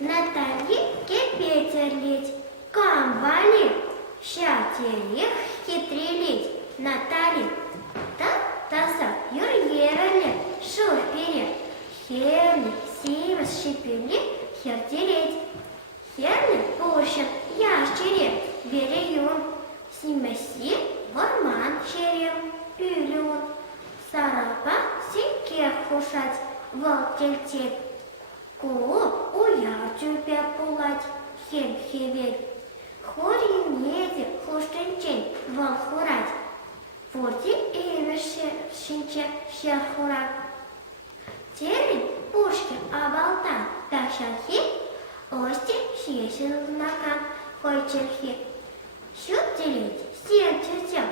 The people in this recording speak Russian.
Натали кипятер лить, камбали, щатерих хитрилить, Натали. Таса юрьерали, шурпире, херли, симас шипили, хертереть. Херли пушен, ящере, береюн, симаси, ворман черем, пюлюн. Сарапа синке хушать, волтельтеть. Ку уярчупя пулать, хем-хевель. Хорин еде хуштенчень, волхурать. Фурти иверше шинче шерхурак. Терен пушки авалтан, ташахи, ости шешил знакам, койчерхи. Щут делить, сен чертям,